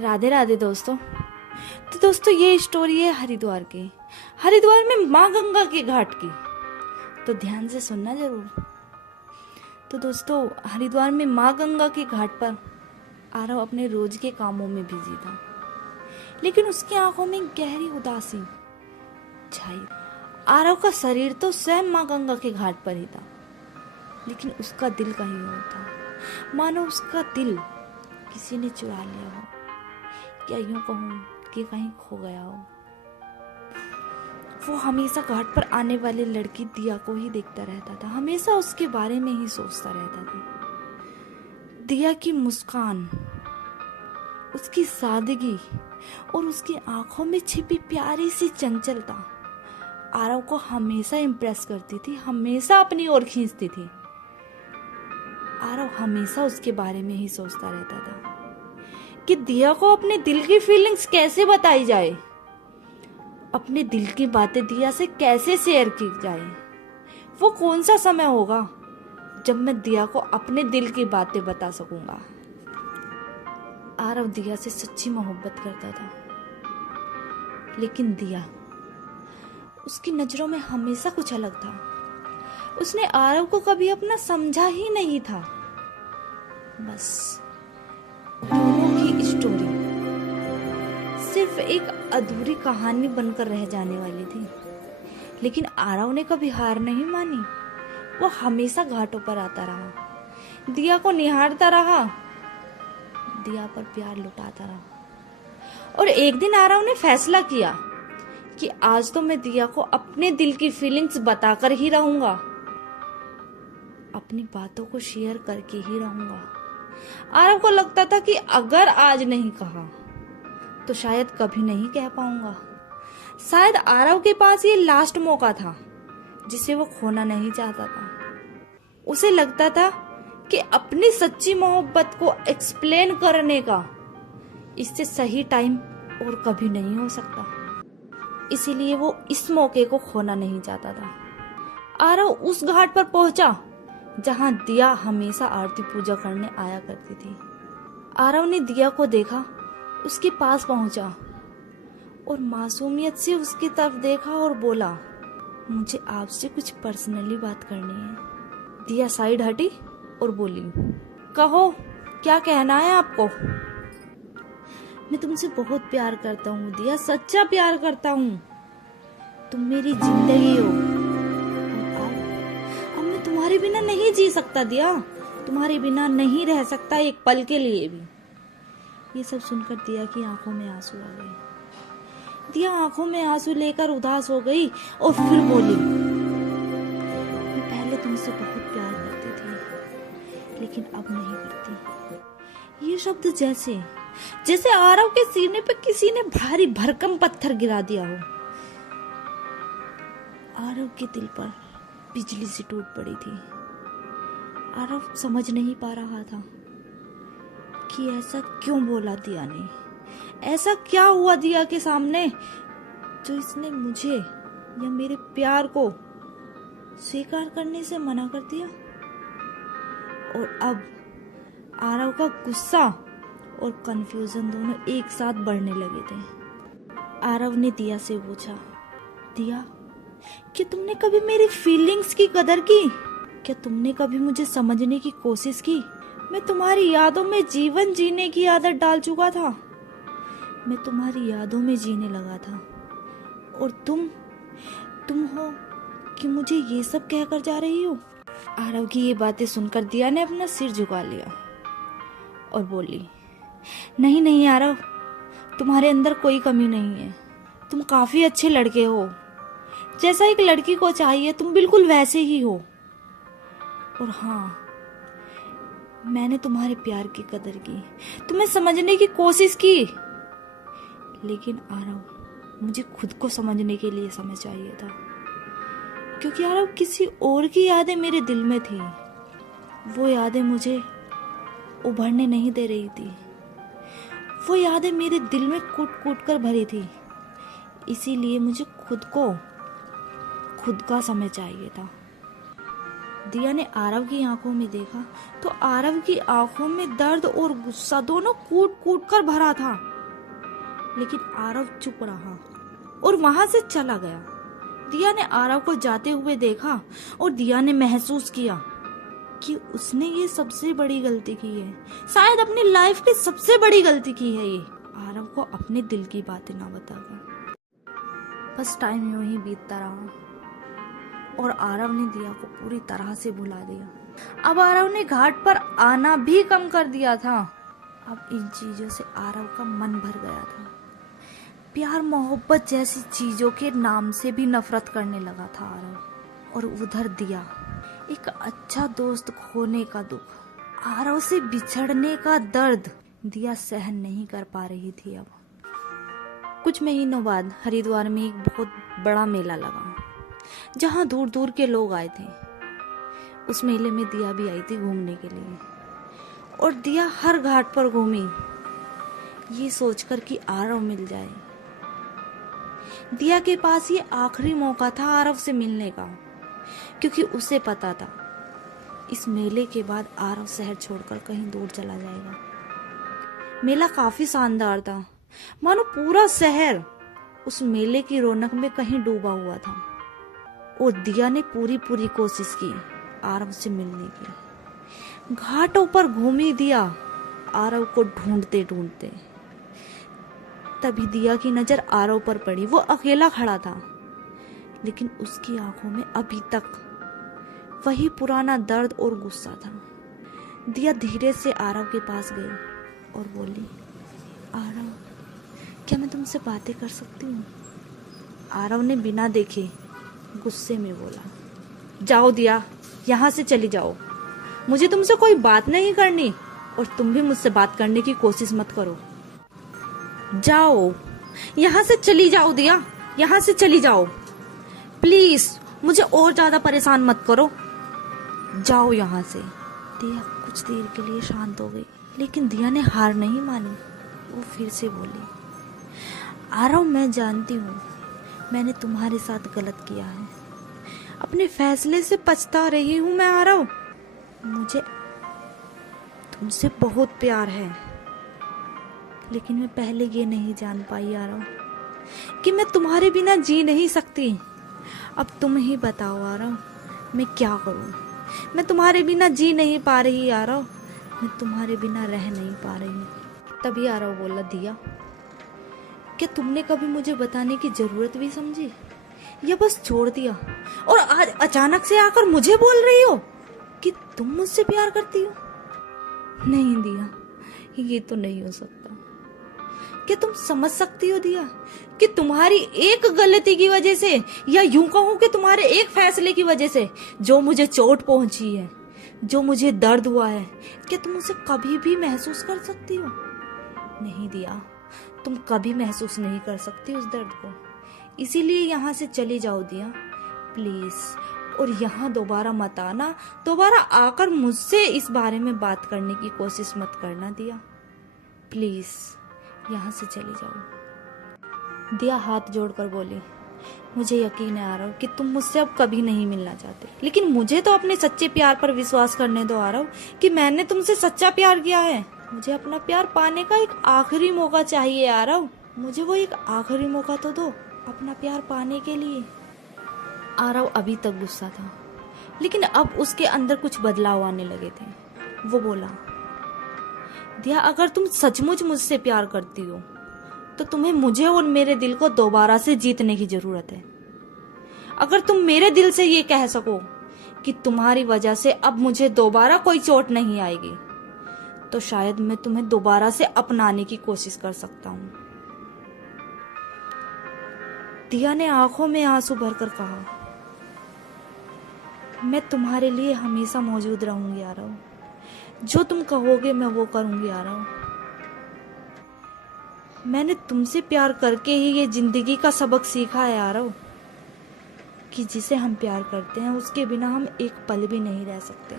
राधे राधे दोस्तों। तो दोस्तों ये स्टोरी है हरिद्वार की। हरिद्वार में माँ गंगा के घाट की। तो ध्यान से सुनना जरूर। तो दोस्तों हरिद्वार में माँ गंगा के घाट पर आरव अपने रोज के कामों में बिजी था, लेकिन उसकी आंखों में गहरी उदासी छाई। आरव का शरीर तो स्वयं माँ गंगा के घाट पर ही था, लेकिन उसका दिल कहीं और था। मानो उसका दिल किसी ने चुरा लिया हो, या यूं कहूं कि कहीं खो गया हो। वो हमेशा घाट पर आने वाली लड़की दिया को ही देखता रहता था, हमेशा उसके बारे में ही सोचता रहता था। दिया की मुस्कान, उसकी सादगी और उसकी आंखों में छिपी प्यारी सी चंचलता आरव को हमेशा इम्प्रेस करती थी, हमेशा अपनी ओर खींचती थी। आरव हमेशा उसके बारे में ही सोचता रहता था कि दिया को अपने दिल की फीलिंग्स कैसे बताई जाए, अपने दिल की बातें दिया से कैसे शेयर की जाए। वो कौन सा समय होगा जब मैं दिया को अपने दिल की बातें बता सकूंगा। आरव दिया से सच्ची मोहब्बत करता था, लेकिन दिया उसकी नजरों में हमेशा कुछ अलग था। उसने आरव को कभी अपना समझा ही नहीं था। बस दोनों की स्टोरी सिर्फ एक अधूरी कहानी बनकर रह जाने वाली थी, लेकिन आरव ने कभी हार नहीं मानी। वो हमेशा घाटों पर आता रहा, दिया को निहारता रहा, दिया पर प्यार लुटाता रहा। और एक दिन आरव ने फैसला किया कि आज तो मैं दिया को अपने दिल की फीलिंग्स बताकर ही रहूंगा, अपनी बातों को शेयर करके ही रहूंगा। आरव को लगता था कि अगर आज नहीं कहा तो शायद कभी नहीं कह पाऊंगा। शायद आरव के पास ये लास्ट मौका था जिसे वो खोना नहीं चाहता था। उसे लगता था कि अपनी सच्ची मोहब्बत को एक्सप्लेन करने का इससे सही टाइम और कभी नहीं हो सकता। इसीलिए वो इस मौके को खोना नहीं चाहता था। आरव उस घाट पर पहुंचा जहां दिया हमेशा आरती पूजा करने आया करती थी। आरव ने दिया को देखा, उसके पास पहुंचा और मासूमियत से उसकी तरफ देखा और बोला, मुझे आपसे कुछ पर्सनली बात करनी है। दिया साइड हटी और बोली, कहो क्या कहना है आपको। मैं तुमसे बहुत प्यार करता हूँ दिया, सच्चा प्यार करता हूँ। तुम मेरी जिंदगी हो। अब मैं तुम्हारे बिना नहीं जी सकता दिया, तुम्हारे बिना नहीं रह सकता एक पल के लिए भी। ये सब सुनकर दिया की आंखों में आंसू आ गए। दिया आंखों में आंसू लेकर उदास हो गई और फिर बोली, मैं पहले तुमसे बहुत प्यार करती थी, लेकिन अब नहीं करती। ये शब्द जैसे आरव के सीने पे किसी ने भारी भरकम पत्थर गिरा दिया हो। आरव के दिल पर बिजली सी टूट पड़ी थी। आरव समझ नहीं पा रहा था कि ऐसा क्यों बोला दिया ने। ऐसा क्या हुआ दिया के सामने जो इसने मुझे या मेरे प्यार को स्वीकार करने से मना कर दिया। और अब आरव का गुस्सा और कंफ्यूजन दोनों एक साथ बढ़ने लगे थे। आरव ने दिया से पूछा, दिया क्या तुमने कभी मेरी फीलिंग्स की कदर की? क्या तुमने कभी मुझे समझने की कोशिश की? मैं तुम्हारी यादों में जीवन जीने की आदत डाल चुका था। मैं तुम्हारी यादों में जीने लगा था, और तुम हो कि मुझे ये सब कहकर जा रही हो। आरव की ये बातें सुनकर दिया ने अपना सिर झुका लिया और बोली, नहीं नहीं आरव, तुम्हारे अंदर कोई कमी नहीं है। तुम काफी अच्छे लड़के हो, जैसा एक लड़की को चाहिए तुम बिल्कुल वैसे ही हो। और हाँ, मैंने तुम्हारे प्यार की कदर की, तुम्हें समझने की कोशिश की, लेकिन आरव मुझे खुद को समझने के लिए समय चाहिए था। क्योंकि आरव किसी और की यादें मेरे दिल में थी। वो यादें मुझे उभरने नहीं दे रही थी। वो यादें मेरे दिल में कूट कूट कर भरी थी। इसीलिए मुझे खुद का समय चाहिए था। दिया ने आरव की आंखों में देखा तो आरव की आंखों में दर्द और गुस्सा दोनों कूट कूट कर भरा था। लेकिन आरव चुप रहा और वहां से चला गया। दिया ने आरव को जाते हुए देखा और दिया ने महसूस किया कि उसने ये सबसे बड़ी गलती की है, शायद अपनी लाइफ की सबसे बड़ी गलती की है ये, आरव को अपने दिल की बातें ना बताकर। बस टाइम यूं ही बीतता रहा और आरव ने दिया को पूरी तरह से भुला दिया। अब आरव ने घाट पर आना भी कम कर दिया था। अब इन चीजों से आरव का मन भर गया था। प्यार मोहब्बत जैसी चीजों के नाम से भी नफरत करने लगा था आरव। और उधर दिया, एक अच्छा दोस्त खोने का दुख, आरव से बिछड़ने का दर्द दिया सहन नहीं कर पा रही थी। अब कुछ महीनों बाद हरिद्वार में एक बहुत बड़ा मेला लगा जहां दूर दूर के लोग आए थे। उस मेले में दिया भी आई थी घूमने के लिए और दिया हर घाट पर घूमी ये सोचकर कि आरव मिल जाए। दिया के पास ये आखिरी मौका था आरव से मिलने का, क्योंकि उसे पता था इस मेले के बाद आरव शहर छोड़कर कहीं दूर चला जाएगा। मेला काफी शानदार था, मानो पूरा शहर उस मेले की रौनक में कहीं डूबा हुआ था। और दिया ने पूरी कोशिश की आरव से मिलने की। घाटों पर घूमी दिया आरव को ढूंढते ढूंढते। तभी दिया की नजर आरव पर पड़ी। वो अकेला खड़ा था, लेकिन उसकी आंखों में अभी तक वही पुराना दर्द और गुस्सा था। दिया धीरे से आरव के पास गई और बोली, आरव, क्या मैं तुमसे बातें कर सकती हूँ? आरव ने बिना देखे गुस्से में बोला, जाओ दिया, यहाँ से चली जाओ। मुझे तुमसे कोई बात नहीं करनी और तुम भी मुझसे बात करने की कोशिश मत करो। जाओ, यहाँ से चली जाओ दिया, यहाँ से चली जाओ। प्लीज मुझे और ज्यादा परेशान मत करो, जाओ यहाँ से। दिया कुछ देर के लिए शांत हो गई, लेकिन दिया ने हार नहीं मानी। वो फिर से बोली, आरव, मैं जानती हूँ मैंने तुम्हारे साथ गलत किया है। अपने फैसले से पछता रही हूँ मैं आरव। मुझे तुमसे बहुत प्यार है, लेकिन मैं पहले ये नहीं जान पाई आरव कि मैं तुम्हारे बिना जी नहीं सकती। अब तुम ही बताओ आरव, मैं क्या करूं? मैं तुम्हारे बिना जी नहीं पा रही आरव, मैं तुम्हारे बिना रह नहीं पा रही। तभी आरव बोला, दिया, क्या तुमने कभी मुझे बताने की जरूरत भी समझी या बस छोड़ दिया और आज अचानक से आकर मुझे बोल रही हो कि तुम मुझसे प्यार करती हो? नहीं दिया, ये तो नहीं हो सकता। क्या तुम समझ सकती हो दिया कि तुम्हारी एक गलती की वजह से, या यूं कहूं कि तुम्हारे एक फैसले की वजह से जो मुझे चोट पहुंची है, जो मुझे दर्द हुआ है, क्या तुम उसे कभी भी महसूस कर सकती हो? नहीं दिया, तुम कभी महसूस नहीं कर सकती उस दर्द को। इसीलिए यहाँ से चली जाओ दिया, प्लीज। और यहाँ दोबारा मत आना, दोबारा आकर मुझसे इस बारे में बात करने की कोशिश मत करना दिया, प्लीज यहाँ से चली जाओ। दिया हाथ जोड़कर बोली, मुझे यकीन है आरव कि तुम मुझसे अब कभी नहीं मिलना चाहते, लेकिन मुझे तो अपने सच्चे प्यार पर विश्वास करने दो आरव कि मैंने तुमसे सच्चा प्यार किया है। मुझे अपना प्यार पाने का एक आखिरी मौका चाहिए आरव, मुझे वो एक आखिरी मौका तो दो अपना प्यार पाने के लिए। आरव अभी तक गुस्सा था, लेकिन अब उसके अंदर कुछ बदलाव आने लगे थे। वो बोला, दिया, अगर तुम सचमुच मुझसे प्यार करती हो तो तुम्हें मुझे और मेरे दिल को दोबारा से जीतने की जरूरत है। अगर तुम मेरे दिल से ये कह सको कि तुम्हारी वजह से अब मुझे दोबारा कोई चोट नहीं आएगी, तो शायद मैं तुम्हें दोबारा से अपनाने की कोशिश कर सकता हूं। दिया ने आंखों में आंसू भरकर कहा, मैं तुम्हारे लिए हमेशा मौजूद रहूंगी आरव, जो तुम कहोगे मैं वो करूंगी आरव। मैंने तुमसे प्यार करके ही ये जिंदगी का सबक सीखा है आरव, कि जिसे हम प्यार करते हैं उसके बिना हम एक पल भी नहीं रह सकते।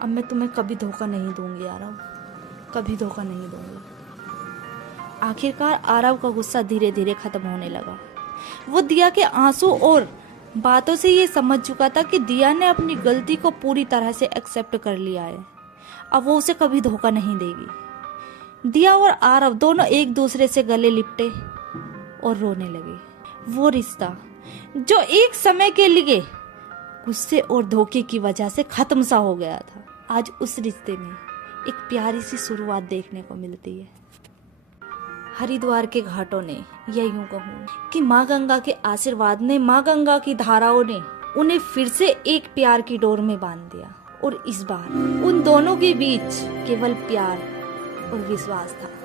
अब मैं तुम्हें कभी धोखा नहीं दूंगी आरव, कभी धोखा नहीं दूंगी। आखिरकार आरव का गुस्सा धीरे धीरे खत्म होने लगा। वो दिया के आंसू और बातों से ये समझ चुका था कि दिया ने अपनी गलती को पूरी तरह से एक्सेप्ट कर लिया है। अब वो उसे कभी धोखा नहीं देगी। दिया और आरव दोनों एक दूसरे से गले लिपटे और रोने लगे। वो रिश्ता जो एक समय के लिए गुस्से और धोखे की वजह से खत्म सा हो गया था, आज उस रिश्ते में एक प्यारी सी शुरुआत देखने को मिलती है। हरिद्वार के घाटों ने, या यूं कहूं कि माँ गंगा के आशीर्वाद ने, माँ गंगा की धाराओं ने उन्हें फिर से एक प्यार की डोर में बांध दिया। और इस बार उन दोनों के बीच केवल प्यार और विश्वास था।